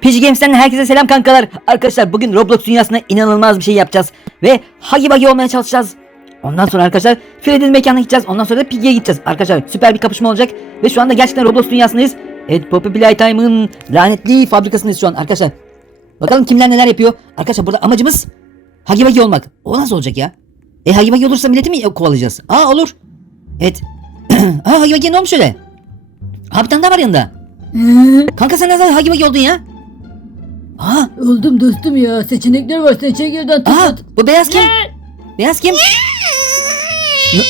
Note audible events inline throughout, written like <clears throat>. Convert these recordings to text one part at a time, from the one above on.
PG Games'ten herkese selam kankalar. Arkadaşlar bugün Roblox dünyasında inanılmaz bir şey yapacağız. Ve Huggy Buggy olmaya çalışacağız. Ondan sonra arkadaşlar Freddy'nin mekanına gideceğiz. Ondan sonra da Piggy'ye gideceğiz. Arkadaşlar süper bir kapışma olacak. Ve şu anda gerçekten Roblox dünyasındayız. Evet Poppy Playtime'ın lanetli fabrikasındayız şu an arkadaşlar. Bakalım kimler neler yapıyor. Arkadaşlar burada amacımız Huggy Buggy olmak. O nasıl olacak ya? E Huggy Buggy olursa milleti mi kovalayacağız? Aa olur. Evet. <clears throat> Aa Huggy Buggy ne olmuş öyle? Aa bir tane daha var yanında. Kanka sen zaman Huggy Buggy oldun ya? Aa, Oldum dostum ya. Seçenekler var. Seçeneklerden tut aa at. bu beyaz kim? Beyaz kim? N-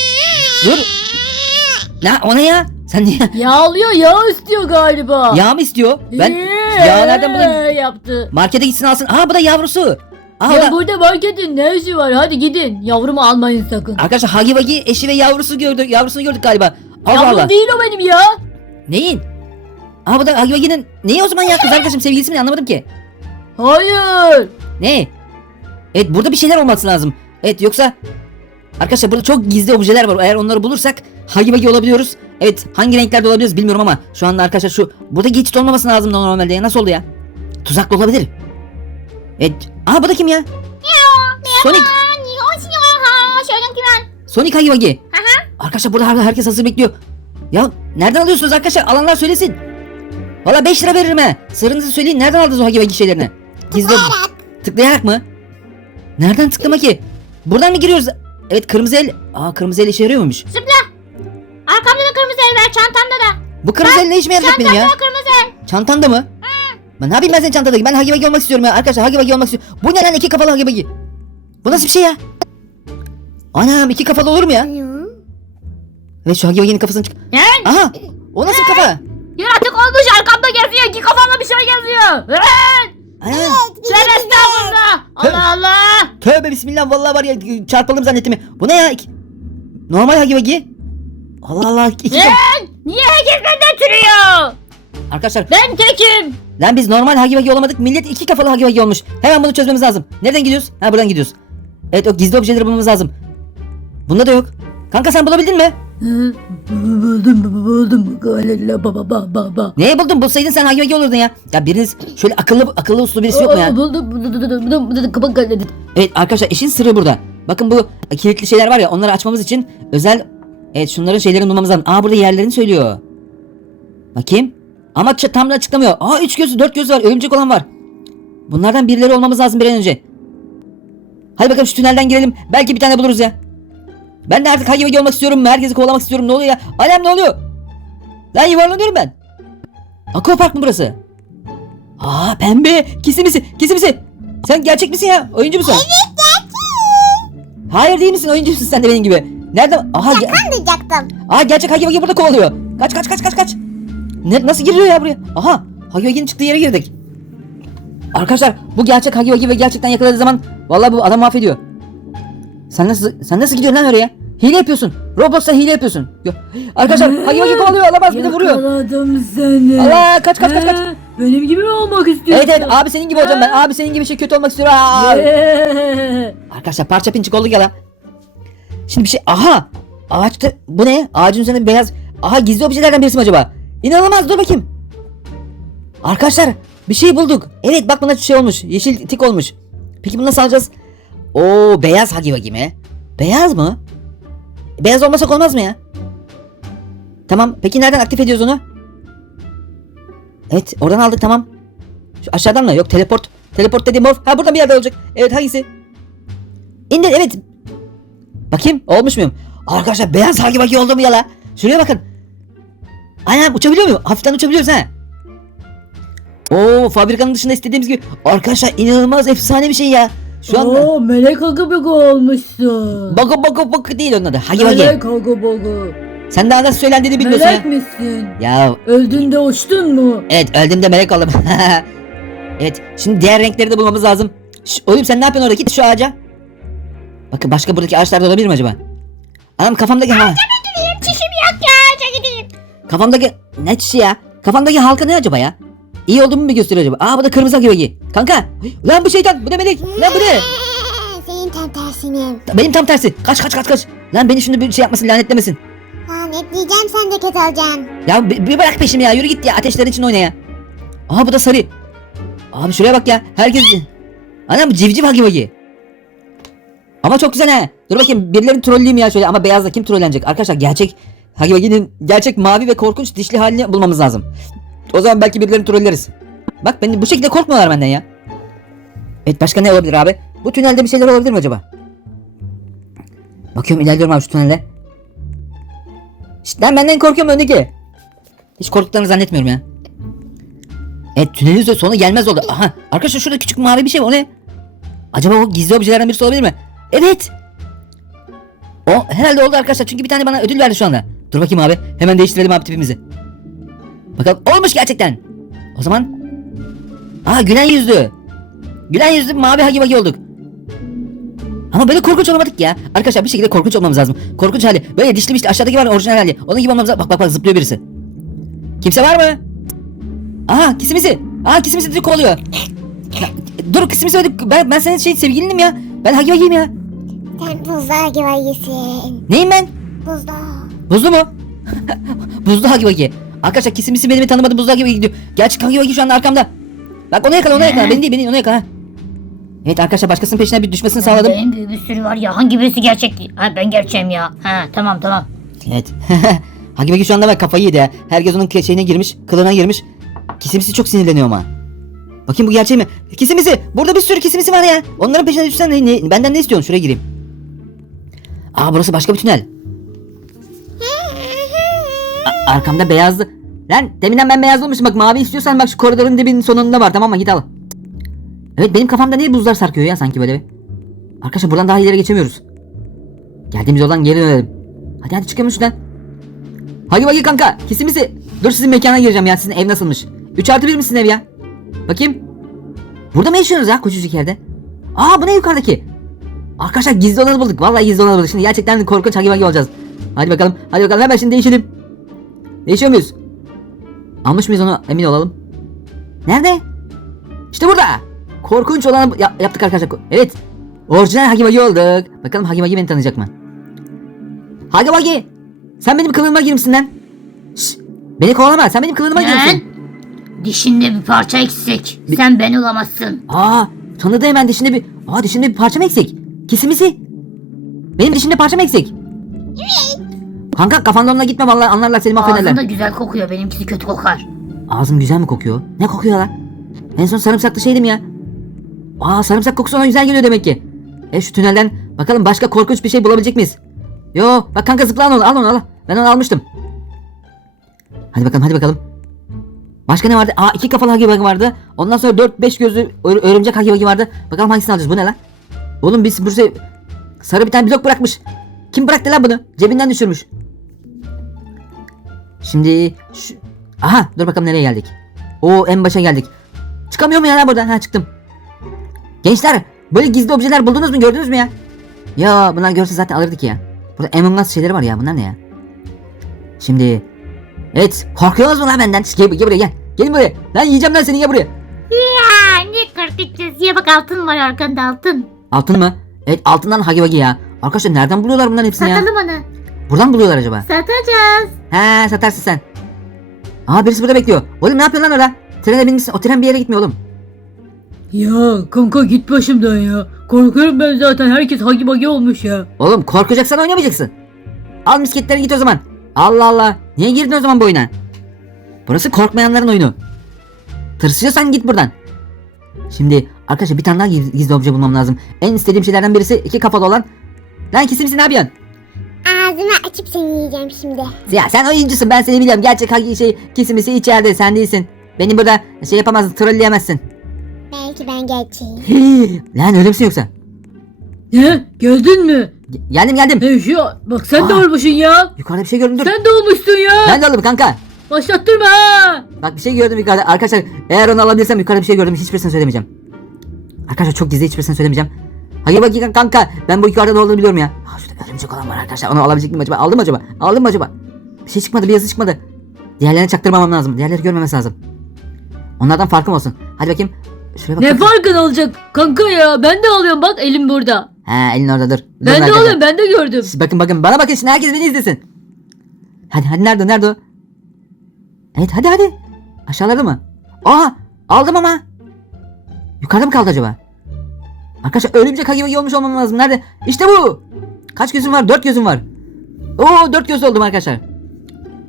Dur. La o ne ya? Sen niye? <laughs> Yağlıyor yağ istiyor galiba. Yağ mı istiyor? Ben Ee, yağ nereden bulayım? yaptı. Markete gitsin alsın. Aa bu da yavrusu. Aa, o Ya da... burada marketin ne işi var? Hadi gidin. Yavrumu almayın sakın. Arkadaşlar Huggy Wuggy eşi ve yavrusu gördük. Yavrusunu gördük galiba. Allah Yavrum Allah. değil o benim ya. Neyin? Aa bu da Huggy Wuggy'nin neyi o zaman ya kız arkadaşım sevgilisi mi anlamadım ki. Hayır. Ne? Evet burada bir şeyler olması lazım. Evet yoksa... Arkadaşlar burada çok gizli objeler var. Eğer onları bulursak hagi bagi olabiliyoruz. Evet hangi renklerde olabiliyoruz bilmiyorum ama şu anda arkadaşlar şu... Burada geçit olmaması lazım normalde ya. Nasıl oldu ya? Tuzaklı olabilir. Evet. Aha bu da kim ya? Sonic. Sonic hagi bagi. Arkadaşlar burada herkes hazır bekliyor. Ya nereden alıyorsunuz arkadaşlar? Alanlar söylesin. Valla 5 lira veririm he. Sırrınızı söyleyin. Nereden aldınız o hagi bagi şeylerini? Gizli. Tıklayarak mı? Nereden tıklama ki? Buradan mı giriyoruz? Evet kırmızı el. Aa kırmızı el işe yarıyor muymuş? Arkamda da kırmızı el var, çantamda da. Bu kırmızı el ne işime yarayacak benim ya? Çantamda da kırmızı el. Çantanda mı? Ben ne yapayım ben senin çantadaki? Ben Huggy Wuggy olmak istiyorum ya. Arkadaşlar Huggy Wuggy olmak istiyorum. Bu ne lan iki kafalı Huggy Wuggy? Bu nasıl bir şey ya? Anam iki kafalı olur mu ya? Evet şu Huggy Wuggy'nin kafasını çık. Ne? Aha! O nasıl bir kafa? Yaratık olmuş arkamda geziyor, iki kafamda bir şey geziyor. Evet. Sen estağfurullah. Allah Allah. Tövbe bismillah vallahi var ya çarpalım zannettim. Bu ne ya? Normal Huggy Wuggy. Allah Allah. iki Ne? Niye herkes benden türüyor? Arkadaşlar Ben tekim. lan biz normal Huggy Wuggy olamadık. Millet iki kafalı Huggy Wuggy olmuş. Hemen bunu çözmemiz lazım. Nereden gidiyoruz? Ha buradan gidiyoruz. Evet o gizli objeleri bulmamız lazım. Bunda da yok. Kanka sen bulabildin mi? Buldum buldum. Galiba baba baba baba. Neyi buldun? Bulsaydın sen Wuggy olurdun ya. Ya biriniz şöyle akıllı akıllı uslu birisi yok mu ya? Buldum buldum buldum. Kapak geldi. Evet arkadaşlar işin sırrı burada. Bakın bu kilitli şeyler var ya onları açmamız için özel Evet şunların şeylerini bulmamız lazım. Aa burada yerlerini söylüyor. Bakayım. Ama tam da açıklamıyor. Aa üç gözü dört gözü var. Örümcek olan var. Bunlardan birileri olmamız lazım bir an önce. Hadi bakalım şu tünelden girelim. Belki bir tane buluruz ya. Ben de artık Wuggy olmak istiyorum. Herkesi kovalamak istiyorum. Ne oluyor ya? Alem ne oluyor? Lan yuvarlanıyorum ben. Aquapark mı burası? Aa pembe. Kesimisi. Kesimisi. Sen gerçek misin ya? Oyuncu musun? Hayır değil misin? Oyuncu musun sen de benim gibi? Nereden? Aha, ge- Anlayacaktım. Aa gerçek Hagi Wagi burada kovalıyor. Kaç kaç kaç kaç kaç. Ne, nasıl giriliyor ya buraya? Aha Hagi Wagi'nin çıktığı yere girdik. Arkadaşlar bu gerçek Hagi Wagi ve gerçekten yakaladığı zaman vallahi bu adam mahvediyor. Sen nasıl sen nasıl gidiyorsun lan oraya? Hile yapıyorsun. Roblox'ta hile yapıyorsun. Arkadaşlar Hagi Wagi kovalıyor alamaz bir de vuruyor. Yakaladım seni. Allah kaç kaç kaç kaç. He, Benim gibi mi olmak istiyorsun? Evet evet abi senin gibi olacağım ben. Abi senin gibi şey kötü olmak istiyorum. Aa. Arkadaşlar parça pinçik olduk ya lan. Şimdi bir şey aha ağaçta bu ne ağacın üzerinde bir beyaz aha gizli objelerden birisi mi acaba? İnanılmaz dur bakayım. Arkadaşlar bir şey bulduk. Evet bak buna şey olmuş yeşil tik olmuş. Peki bunu nasıl alacağız? Oo beyaz hagi vagi mi? Beyaz mı? Beyaz olmasak olmaz mı ya? Tamam peki nereden aktif ediyoruz onu? Evet oradan aldık tamam. Şu aşağıdan mı? Yok teleport. Teleport dediğim morf. Ha buradan bir yerde olacak. Evet hangisi? İndir evet. Bakayım olmuş muyum? Arkadaşlar beyaz hagi vagi oldu mu ya la? Şuraya bakın. Aynen uçabiliyor muyum? Hafiften uçabiliyoruz ha. Oo fabrikanın dışında istediğimiz gibi. Arkadaşlar inanılmaz efsane bir şey ya. Şu anda. Oo, melek akı baka olmuşsun. Bako bako bako değil onun adı. Hagi vagi. Melek akı baka. Sen daha nasıl söylendiğini bilmiyorsun Melek ya. misin? Ya Öldün de uçtun mu? evet öldüm de melek oldum. <laughs> evet şimdi diğer renkleri de bulmamız lazım. Şş, oğlum sen ne yapıyorsun orada? Git şu ağaca. Bakın başka buradaki ağaçlarda olabilir mi acaba? Anam kafamdaki ha. Gideyim, çişim yok ya, ağaca gideyim. Kafamdaki ne çişi ya? Kafamdaki halka ne acaba ya? İyi olduğumu mu gösteriyor acaba? Aa bu da kırmızı gibi gibi. Kanka. Lan bu şeytan. Bu da melek. Lan bu ne? <laughs> Senin tam tersinin. Benim tam tersi. Kaç kaç kaç kaç. Lan beni şimdi bir şey yapmasın lanetlemesin. Lanetleyeceğim sen de kötü olacaksın. Ya bir, bir bırak peşimi ya. Yürü git ya. Ateşlerin için oyna ya. Aa bu da sarı. Abi şuraya bak ya. Herkes... Anam civciv hagi vagi. Ama çok güzel he. Dur bakayım birilerini trolleyeyim ya şöyle ama beyazla kim trollenecek? Arkadaşlar gerçek hagi vagi'nin gerçek mavi ve korkunç dişli halini bulmamız lazım. O zaman belki birilerini trolleriz. Bak ben bu şekilde korkmuyorlar benden ya. Evet başka ne olabilir abi? Bu tünelde bir şeyler olabilir mi acaba? Bakıyorum ilerliyorum abi şu tünelde. Şşt lan benden korkuyorum öndeki. Hiç korktuklarını zannetmiyorum ya. Evet tünelin sonu gelmez oldu. Aha arkadaşlar şurada küçük mavi bir şey var o ne? Acaba o gizli objelerden birisi olabilir mi? Evet. O herhalde oldu arkadaşlar çünkü bir tane bana ödül verdi şu anda. Dur bakayım abi hemen değiştirelim abi tipimizi. Bakalım olmuş gerçekten. O zaman. Aa gülen yüzlü. Gülen yüzlü mavi hagi vagi olduk. Ama böyle korkunç olamadık ya. Arkadaşlar bir şekilde korkunç olmamız lazım. Korkunç hali. Böyle dişli mişli aşağıdaki var orijinal hali. Onun gibi olmamız lazım. Bak bak bak zıplıyor birisi. Kimse var mı? Aha kisimisi. Aha kisimisi bizi kovalıyor. Ya, dur kisimisi öyle. Ben, ben senin şey sevgilinim ya. Ben hagi vagiyim ya. Sen buzdağı güvenlisin. Neyim ben? Buzdağı. Buzlu mu? <laughs> Buzlu hagi vagi. Arkadaşlar kesimisi benim tanımadı buzlu hagi vagi gidiyor. Gerçek hagi vagi şu anda arkamda. Bak onu yakala onu yakala. Beni değil beni onu yakala. Evet arkadaşlar başkasının peşine bir düşmesini sağladım. Benim gibi bir sürü var ya. Hangi birisi gerçek? Ha ben gerçeğim ya. Ha tamam tamam. Evet. <laughs> hagi vagi şu anda bak kafayı yedi ya. Herkes onun şeyine girmiş. Kılığına girmiş. Kesimisi çok sinirleniyor ama. Bakayım bu gerçek mi? Kesimisi. Burada bir sürü kesimisi var ya. Onların peşine düşsen ne, ne- benden ne istiyorsun? Şuraya gireyim. Aa burası başka bir tünel. A- arkamda beyazlı. Lan deminden ben beyaz olmuşum bak mavi istiyorsan bak şu koridorun dibinin sonunda var tamam mı git al. Evet benim kafamda niye buzlar sarkıyor ya sanki böyle. Arkadaşlar buradan daha ileri geçemiyoruz. Geldiğimiz yoldan geri dönelim. Hadi hadi çıkıyormuş lan. Hadi bakayım kanka kesimisi. Dur sizin mekana gireceğim ya sizin ev nasılmış? 3 artı 1 mi sizin ev ya? Bakayım. Burada mı yaşıyorsunuz ya küçücük yerde? Aa bu ne yukarıdaki? Arkadaşlar gizli odanı bulduk. Vallahi gizli odanı bulduk. Şimdi gerçekten korkunç hagi vagi olacağız. Hadi bakalım. Hadi bakalım hemen şimdi değişelim. Değişiyor muyuz? Almış mıyız onu emin olalım. Nerede? İşte burada. Korkunç olanı ya- yaptık arkadaşlar. Evet. Orijinal Hagi Vagi olduk. Bakalım Hagi Vagi beni tanıyacak mı? Hagi Vagi. Sen benim kılığıma girmişsin lan. Şşş. Beni kovalama. Sen benim kılığıma girmişsin. Dişinde bir parça eksik. Sen ben olamazsın. Aa. Tanıdı hemen dişinde bir... Aa dişinde bir parça mı eksik? Kesimisi. Benim dişimde parça mı eksik? Kanka kafanda onunla gitme vallahi anlarlar seni mahvederler. Ağzında güzel kokuyor. Benimkisi kötü kokar. Ağzım güzel mi kokuyor? Ne kokuyor lan? En son sarımsaklı şeydim ya. Aa sarımsak kokusu ona güzel geliyor demek ki. E şu tünelden bakalım başka korkunç bir şey bulabilecek miyiz? Yo bak kanka zıpla onu al onu al. Ben onu almıştım. Hadi bakalım hadi bakalım. Başka ne vardı? Aa iki kafalı hagi vagi vardı. Ondan sonra 4-5 gözlü ör- örümcek hagi vagi vardı. Bakalım hangisini alacağız? Bu ne lan? Oğlum biz buraya sarı bir tane blok bırakmış. Kim bıraktı lan bunu? Cebinden düşürmüş. Şimdi şu... Aha dur bakalım nereye geldik. O en başa geldik. Çıkamıyor mu ya buradan? Ha çıktım. Gençler böyle gizli objeler buldunuz mu gördünüz mü ya? Ya bunlar görse zaten alırdık ya. Burada Among Us şeyleri var ya bunlar ne ya? Şimdi Evet korkuyorsunuz mu lan benden? Gel, gel buraya gel. Gelin buraya. Lan yiyeceğim lan seni gel buraya. Ya ne korkutacağız. Ya bak altın var arkanda altın. Altın mı? Evet altından hagi vagi ya. Arkadaşlar nereden buluyorlar bunların hepsini ya? Satalım onu. Buradan mı buluyorlar acaba? Satacağız. He satarsın sen. Aa birisi burada bekliyor. Oğlum ne yapıyorsun lan orada? Trene binmişsin. O tren bir yere gitmiyor oğlum. Ya kanka git başımdan ya. Korkuyorum ben zaten herkes hagi bagi olmuş ya. Oğlum korkacaksan oynamayacaksın. Al misketleri git o zaman. Allah Allah. Niye girdin o zaman bu oyuna? Burası korkmayanların oyunu. Tırsıyorsan git buradan. Şimdi arkadaşlar bir tane daha giz- gizli obje bulmam lazım. En istediğim şeylerden birisi iki kafalı olan. Lan kesimsin ne yapıyorsun? Ağzımı açıp seni yiyeceğim şimdi. Ya sen oyuncusun ben seni biliyorum. Gerçek hagi şey kesimisi içeride sen değilsin. Beni burada şey yapamazsın trolleyemezsin. Belki ben gerçeğim. <laughs> Lan öyle misin yoksa? Ne? Geldin mi? Ge- Geldim geldim. He şu bak sen de Aa. olmuşsun ya. Yukarıda bir şey gördüm dur. Sen de olmuşsun ya. Ben de oldum kanka. Başlattırma ha. Bak bir şey gördüm yukarıda. Arkadaşlar eğer onu alabilirsem yukarıda bir şey gördüm. Hiçbirisini söylemeyeceğim. Arkadaşlar çok gizli hiçbirisini söylemeyeceğim. Hayır bakayım kanka. Ben bu yukarıda ne olduğunu biliyorum ya. Ha şurada örümcek olan var arkadaşlar. Onu alabilecek miyim acaba? Aldım mı acaba? Aldım mı acaba? Bir şey çıkmadı bir yazı çıkmadı. Diğerlerini çaktırmamam lazım. Diğerleri görmemesi lazım. Onlardan farkım olsun. Hadi bakayım. Şuraya bak. Ne bakayım. farkın olacak kanka ya ben de alıyorum bak elim burada. He elin orada dur. Ben de arkadaşlar. alıyorum ben de gördüm. Siz bakın bakın bana bakın şimdi herkes beni izlesin. Hadi hadi nerede nerede o? Evet hadi hadi. Aşağılarda mı? Aa aldım ama. Yukarıda mı kaldı acaba? Arkadaşlar örümcek hagi vagi olmuş olmam lazım. Nerede? İşte bu. Kaç gözüm var? Dört gözüm var. Oo dört göz oldum arkadaşlar.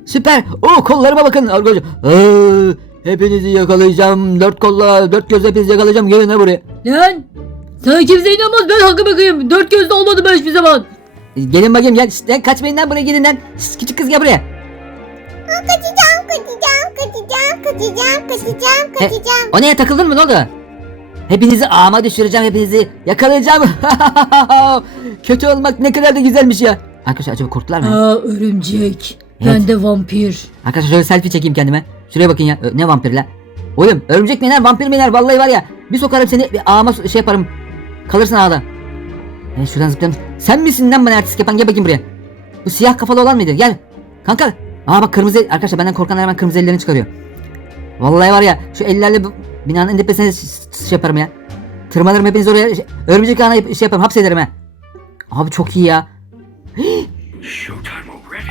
Süper. Oo kollarıma bakın arkadaşlar. Ee, hepinizi yakalayacağım. Dört kolla, dört gözle hepinizi yakalayacağım. Gelin ha buraya. Lan sana kimse inanmaz ben hakkı bakayım. Dört gözlü olmadım ben hiçbir zaman. Gelin bakayım gel. Lan kaçmayın lan buraya gelin lan. Şşt, küçük kız gel buraya. Kaçacağım, kaçacağım, kaçacağım, kaçacağım, kaçacağım, kaçacağım. O neye takıldın mı ne oldu? Hepinizi ağıma düşüreceğim hepinizi yakalayacağım. <laughs> Kötü olmak ne kadar da güzelmiş ya. Arkadaşlar acaba korktular mı? Aa örümcek. Evet. Ben de vampir. Arkadaşlar şöyle selfie çekeyim kendime. Şuraya bakın ya. Ne vampir la? Oğlum örümcek mi iner vampir mi iner? Vallahi var ya. Bir sokarım seni bir ağıma şey yaparım. Kalırsın ağda. Evet şuradan zıplayalım. Sen misin lan bana artist yapan? Gel bakayım buraya. Bu siyah kafalı olan mıydı? Gel. Kanka. Aa bak kırmızı. Arkadaşlar benden korkanlar hemen kırmızı ellerini çıkarıyor. Vallahi var ya şu ellerle binanın tepesine şey yaparım ya. Tırmalarım hepiniz oraya. Şey- Örümcek ağına şey yaparım. Hapsederim ha. Abi çok iyi ya. <gasps>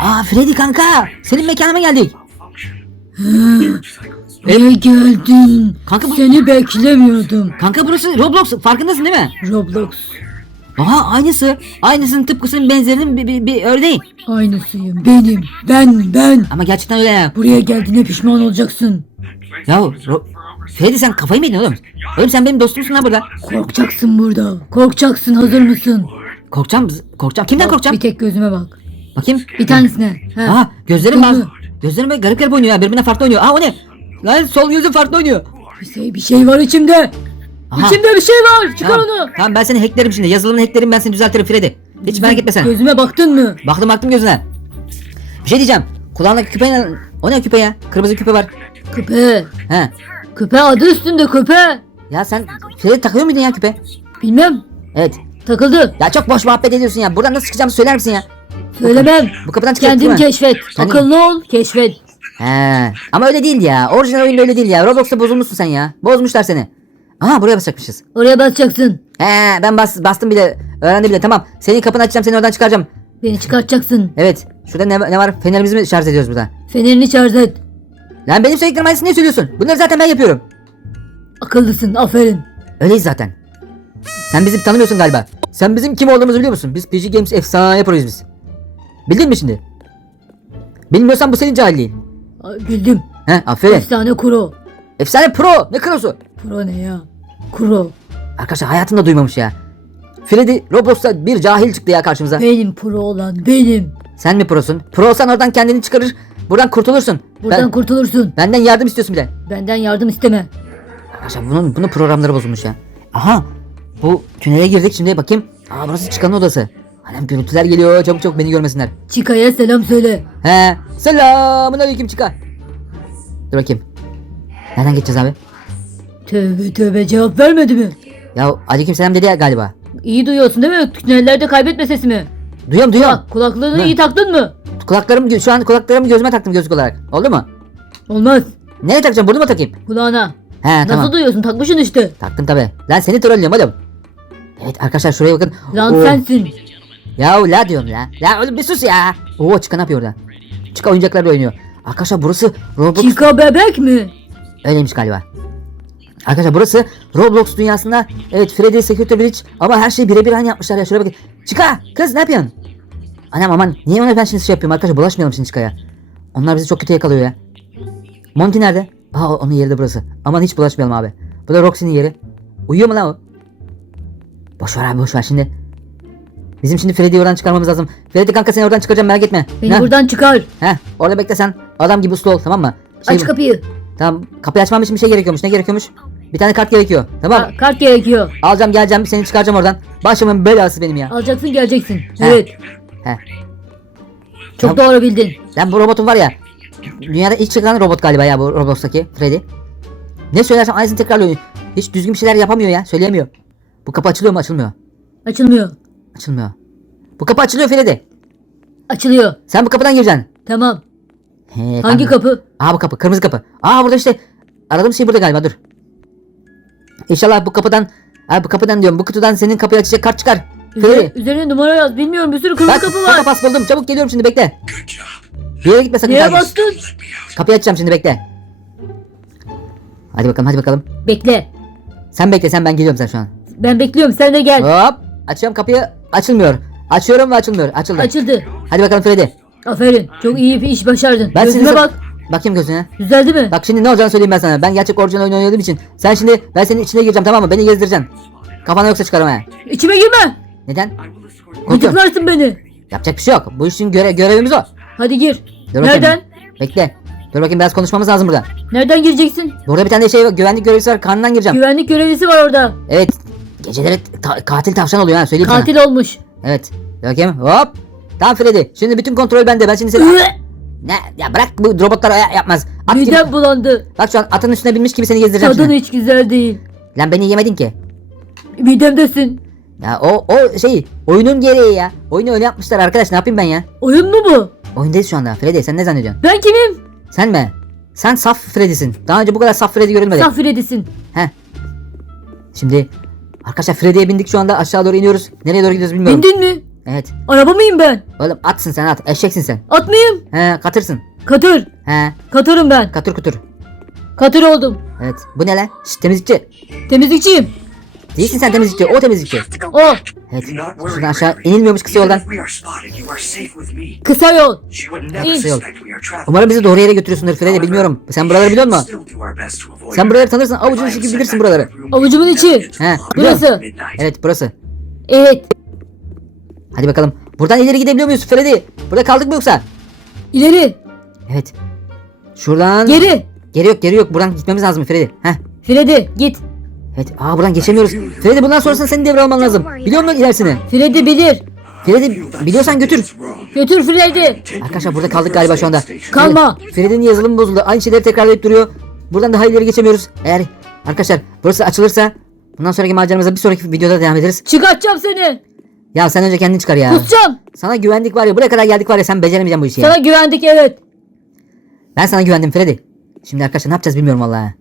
Aa Freddy kanka. Senin mekanıma geldik. <gasps> Ey geldin. Kanka bu- Seni beklemiyordum. Kanka burası Roblox farkındasın değil mi? Roblox. Aha aynısı. Aynısının tıpkısının benzerinin bir, bir, bir örneği. Aynısıyım. Benim. Ben ben. Ama gerçekten öyle ya. Buraya geldiğine pişman olacaksın. Ya Ro- Freddy sen kafayı mı yedin oğlum? Oğlum sen benim dostumsun lan burada. Korkacaksın burada. Korkacaksın. Hazır mısın? Korkacağım. Korkacağım. Kimden Bak, korkacağım? Bir tek gözüme bak. Bakayım. Bir tanesine. Ha. Aa gözlerim Bakın. bak. Gözlerim böyle garip garip oynuyor ya. Birbirine farklı oynuyor. Aa o ne? Lan sol gözüm farklı oynuyor. Bir şey, bir şey var içimde. Aha. İçimde bir şey var. Çıkar Tamam. onu. Tamam ben seni hacklerim şimdi. Yazılımını hacklerim ben seni düzeltirim Freddy. Hiç merak etme sen. Gözüme baktın mı? Baktım baktım gözüne. Bir şey diyeceğim. Kulağındaki küpe ne? O ne küpe ya? Kırmızı küpe var. Küpe. He. Küpe adı üstünde küpe. Ya sen Freddy takıyor muydun ya küpe? Bilmem. Evet. Takıldı. Ya çok boş muhabbet ediyorsun ya. Buradan nasıl çıkacağımı söyler misin ya? Söylemem. Bu kapıdan değil mi? keşfet. Kendin- Akıllı ol. Keşfet. He. Ama öyle değil ya. Orijinal oyunda öyle değil ya. Roblox'ta bozulmuşsun sen ya. Bozmuşlar seni. Aha buraya basacakmışız. Oraya basacaksın. He ben bas, bastım bile. Öğrendim bile tamam. Senin kapını açacağım seni oradan çıkaracağım. Beni çıkartacaksın. Evet. Şurada ne, ne var? Fenerimizi mi şarj ediyoruz burada? Fenerini şarj et. Lan benim söylediklerim aynısını niye söylüyorsun? Bunları zaten ben yapıyorum. Akıllısın. Aferin. Öyleyiz zaten. Sen bizi tanımıyorsun galiba. Sen bizim kim olduğumuzu biliyor musun? Biz PG Games efsane yapıyoruz biz. Bildin mi şimdi? Bilmiyorsan bu senin cahilliğin. Ay, Bildim. He aferin. Efsane kuro. Efsane pro. Ne krosu? Pro ne ya? Kuro. Arkadaşlar hayatında duymamış ya. Freddy Roblox'ta bir cahil çıktı ya karşımıza. Benim pro olan benim. Sen mi prosun? Pro olsan oradan kendini çıkarır. Buradan kurtulursun. Buradan Ben- kurtulursun. benden yardım istiyorsun bile. Benden yardım isteme. Arkadaşlar bunun, bunun programları bozulmuş ya. Aha. Bu tünele girdik şimdi bakayım. Aa burası çıkanın odası. Anam gürültüler geliyor. Çabuk çabuk beni görmesinler. Çika'ya selam söyle. He. Selamun aleyküm çıka. Dur bakayım. Nereden geçeceğiz abi? Tövbe tövbe cevap vermedi mi? Ya aleyküm selam dedi ya galiba. İyi duyuyorsun değil mi? Tünellerde kaybetme sesimi. Duyuyorum duyuyorum. Bak kulaklığını Ne? iyi taktın mı? Kulaklarım şu an kulaklarımı gözüme taktım gözlük olarak. Oldu mu? Olmaz. Nereye takacağım? Burnuma takayım. Kulağına. He Nasıl tamam. duyuyorsun? Takmışsın işte. Taktım tabi. Lan seni trollüyorum oğlum. Evet arkadaşlar şuraya bakın. Lan Oo. sensin. Ya la diyorum la. La oğlum bir sus ya. Oo Çıka ne yapıyor orada? Çıka oyuncaklarla oynuyor. Arkadaşlar burası Roblox Çika bebek mi? öyleymiş galiba. Arkadaşlar burası Roblox dünyasında evet Freddy Security Breach ama her şeyi birebir aynı yapmışlar ya şuraya bakın. Çıka kız ne yapıyorsun? Anam aman niye ona ben şimdi şey yapıyorum arkadaşlar bulaşmayalım şimdi Çıka'ya. Onlar bizi çok kötü yakalıyor ya. Monty nerede? Aa onun yeri de burası. Aman hiç bulaşmayalım abi. Bu da Roxy'nin yeri. Uyuyor mu lan o? Boş ver abi boş ver şimdi. Bizim şimdi Freddy'yi oradan çıkarmamız lazım. Freddy kanka seni oradan çıkaracağım merak etme. Beni Ne? buradan çıkar. Heh orada bekle sen. Adam gibi uslu ol tamam mı? Şey- Aç kapıyı. Tamam kapıyı açmam için bir şey gerekiyormuş. Ne gerekiyormuş? Bir tane kart gerekiyor. Tamam. Ha, kart gerekiyor. Alacağım geleceğim seni çıkaracağım oradan. Başımın belası benim ya. Alacaksın geleceksin. He. Evet. He. Çok Ya- doğru bildin. Lan bu robotun var ya. Dünyada ilk çıkan robot galiba ya bu Roblox'taki Freddy. Ne söylersem aynısını tekrarlıyor. Hiç düzgün bir şeyler yapamıyor ya. Söyleyemiyor. Bu kapı açılıyor mu? Açılmıyor. Açılmıyor. Açılmıyor. Bu kapı açılıyor Freddy. Açılıyor. Sen bu kapıdan gireceksin. Tamam. He, Hangi kanka. kapı? Aa bu kapı. Kırmızı kapı. Aa burada işte. Aradığım şey burada galiba dur. İnşallah bu kapıdan. Aa bu kapıdan diyorum. Bu kutudan senin kapıyı açacak kart çıkar. Üzerine, Freddy. üzerine numara yaz. Bilmiyorum bir sürü kırmızı Bak kapı var. fotopas buldum. Çabuk geliyorum şimdi bekle. Bir yere gitme sakın. Neye bastın? Kapıyı açacağım şimdi bekle. Hadi bakalım hadi bakalım. Bekle. Sen bekle sen ben geliyorum sen şu an. Ben bekliyorum sen de gel. Hop. Açıyorum kapıyı. Açılmıyor. Açıyorum ve açılmıyor. Açıldı. Açıldı. Hadi bakalım Freddy. Aferin. Çok iyi bir iş başardın. Ben Gözüme seni- bak. Bakayım gözüne. Düzeldi mi? Bak şimdi ne olacağını söyleyeyim ben sana. Ben gerçek orijinal oyun oynadığım için. Sen şimdi ben senin içine gireceğim tamam mı? Beni gezdireceksin. Kafana yoksa çıkarım ha. İçime girme. Neden? Korkuyorum. Gıdıklarsın beni. Yapacak bir şey yok. Bu işin göre görevimiz o. Hadi gir. Dur bakayım. Nereden? Bekle. Dur bakayım biraz konuşmamız lazım burada. Nereden gireceksin? Burada bir tane şey var. Güvenlik görevlisi var. Karnından gireceğim. Güvenlik görevlisi var orada. Evet. Geceleri ta- katil tavşan oluyor ha söyleyeyim Katil sana. olmuş. Evet. Dur bakayım. Hop. Tamam Freddy. Şimdi bütün kontrol bende. Ben şimdi seni... Üe! ne? Ya bırak bu robotlar ya- yapmaz. At gibi. Midem bulandı. Bak şu an atın üstüne binmiş gibi seni gezdireceğim Tadın şimdi. hiç güzel değil. Lan beni yemedin ki. Midemdesin. Ya o o şey oyunun gereği ya. Oyunu öyle yapmışlar arkadaş ne yapayım ben ya? Oyun mu bu? Oyundayız şu anda. Freddy sen ne zannediyorsun? Ben kimim? Sen mi? Sen saf Freddy'sin. Daha önce bu kadar saf Freddy görülmedi. Saf Freddy'sin. Şimdi arkadaşlar Freddy'ye bindik şu anda aşağı doğru iniyoruz. Nereye doğru gidiyoruz bilmiyorum. Bindin mi? Evet. Araba mıyım ben? Oğlum atsın sen at. Eşeksin sen. At mıyım? He katırsın. Katır. He Katırım ben. katır kutur. Katır oldum. Evet. Bu ne lan? Şşt temizlikçi. Temizlikçiyim. Değilsin sen temizlikçi. O temizlikçi. O. Evet. Şuradan aşağı inilmiyormuş kısa yoldan. Kısa yol. Kısa yol. Umarım bizi doğru yere götürüyorsundur Freddy bilmiyorum. Sen buraları biliyor musun? Sen buraları tanırsın. Avucun içi gibi bilirsin buraları. Avucumun içi. He. Burası. Evet burası. Evet. Hadi bakalım. Buradan ileri gidebiliyor muyuz Freddy? Burada kaldık mı yoksa? İleri. Evet. Şuradan... Geri. Geri yok geri yok. Buradan gitmemiz lazım Freddy. Heh. Freddy git. Evet. Aa buradan geçemiyoruz. Freddy bundan sonrasında senin devre alman lazım. Biliyor musun ilerisini? Freddy bilir. Freddy biliyorsan götür. Götür Freddy. Arkadaşlar burada kaldık galiba şu anda. Kalma. Freddy- Freddy'nin yazılımı bozuldu. Aynı şeyleri tekrarlayıp duruyor. Buradan daha ileri geçemiyoruz. Eğer arkadaşlar burası açılırsa bundan sonraki maceramıza bir sonraki videoda devam ederiz. Çıkartacağım seni. Ya sen önce kendin çıkar ya. Kusacağım. Sana güvendik var ya. Buraya kadar geldik var ya sen beceremeyeceksin bu işi ya. Sana güvendik evet. Ben sana güvendim Freddy. Şimdi arkadaşlar ne yapacağız bilmiyorum vallahi.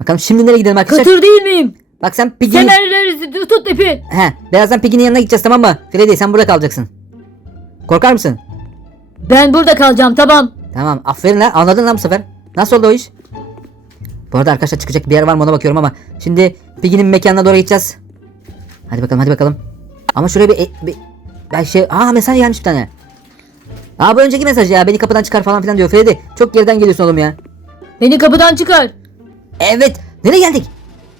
Bakalım şimdi nereye gidelim arkadaşlar? Katır değil miyim? Bak sen Piggy'nin... Kemerleri tut ipi. He, birazdan Piggy'nin yanına gideceğiz tamam mı? Freddy sen burada kalacaksın. Korkar mısın? Ben burada kalacağım tamam. Tamam aferin lan anladın lan bu sefer. Nasıl oldu o iş? Bu arada arkadaşlar çıkacak bir yer var mı ona bakıyorum ama. Şimdi Piggy'nin mekanına doğru gideceğiz. Hadi bakalım hadi bakalım. Ama şuraya bir, bir ben şey aa mesaj gelmiş bir tane. Aa bu önceki mesaj ya beni kapıdan çıkar falan filan diyor Freddy. Çok geriden geliyorsun oğlum ya. Beni kapıdan çıkar. Evet. Nereye geldik?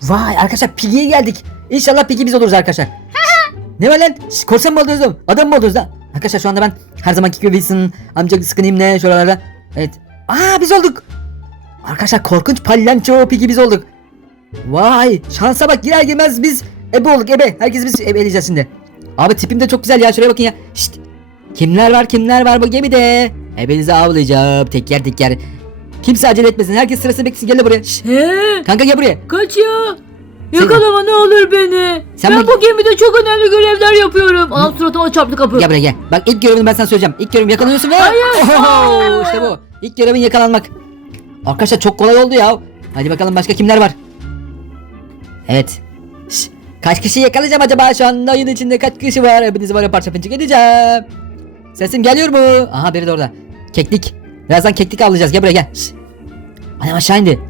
Vay arkadaşlar Piggy'ye geldik. İnşallah Piggy biz oluruz arkadaşlar. <laughs> ne var lan? Şş, korsan mı oldunuz oğlum? Adam mı oldunuz lan? Arkadaşlar şu anda ben her zamanki gibi Wilson, amca sıkınayım ne şuralarda. Evet. Aa biz olduk. Arkadaşlar korkunç palyanço Piggy biz olduk. Vay şansa bak girer girmez biz ebe olduk ebe. Herkes biz ebeleyeceğiz şimdi. Abi tipim de çok güzel ya şuraya bakın ya. Şşt. Kimler var kimler var bu gemide? Ebenizi avlayacağım teker teker. Kimse acele etmesin. Herkes sırasını beklesin. Gel de buraya. He? Kanka gel buraya. Kaç ya. Yakalama ne olur beni. Sen ben bu- bu gemide çok önemli görevler yapıyorum. Anam suratıma çarptı kapı. Gel buraya gel. Bak ilk görevini ben sana söyleyeceğim. İlk görevini yakalıyorsun ve... Hayır. Oho, işte bu. İlk görevin yakalanmak. Arkadaşlar çok kolay oldu ya. Hadi bakalım başka kimler var? Evet. Şş, kaç kişi yakalayacağım acaba şu anda oyun içinde kaç kişi var? Hepinizi böyle parça pinçik edeceğim. Sesim geliyor mu? Aha biri de orada. Keklik. Birazdan keklik avlayacağız. Gel buraya gel. Anam aşağı indi.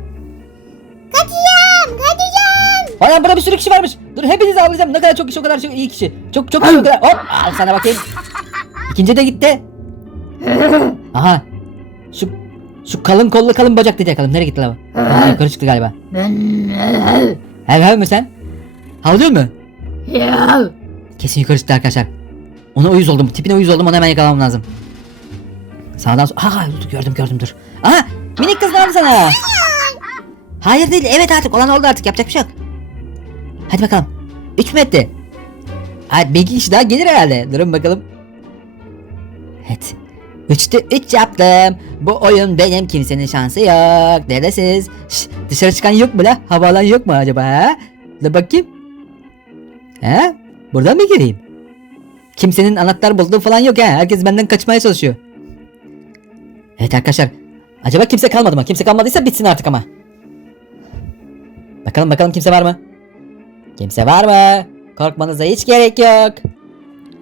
Kaçacağım. Kaçacağım. Anam burada bir sürü kişi varmış. Dur hepinizi avlayacağım. Ne kadar çok kişi o kadar çok iyi kişi. Çok çok kişi o kadar. Hop al sana bakayım. İkinci de gitti. <laughs> Aha. Şu şu kalın kollu kalın bacaklı yakalım. Nereye gitti lan? Aa, <laughs> yukarı çıktı galiba. Ben... Hev hev mi sen? Havlıyor mu? Kesin yukarı çıktı arkadaşlar. Ona uyuz oldum. Tipine uyuz oldum. Onu hemen yakalamam lazım. Sağdan. Aha dur, gördüm gördüm dur. Aha minik kız ne oldu sana? Hayır değil. Evet artık olan oldu artık. Yapacak bir şey yok. Hadi bakalım. Üç mü etti? Hadi bir kişi daha gelir herhalde. Durun bakalım. Evet. Üçte üç yaptım. Bu oyun benim kimsenin şansı yok. Neredesiniz? Şş, dışarı çıkan yok mu la? Havaalan yok mu acaba ha? La bakayım. He? Buradan mı gireyim? Kimsenin anahtar bulduğu falan yok ha. Herkes benden kaçmaya çalışıyor. Evet arkadaşlar. Acaba kimse kalmadı mı? Kimse kalmadıysa bitsin artık ama. Bakalım bakalım kimse var mı? Kimse var mı? Korkmanıza hiç gerek yok.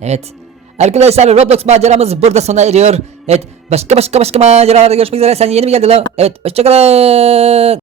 Evet. Arkadaşlar Roblox maceramız burada sona eriyor. Evet başka başka başka maceralarda görüşmek üzere. Sen yeni mi geldin? Evet hoşçakalın.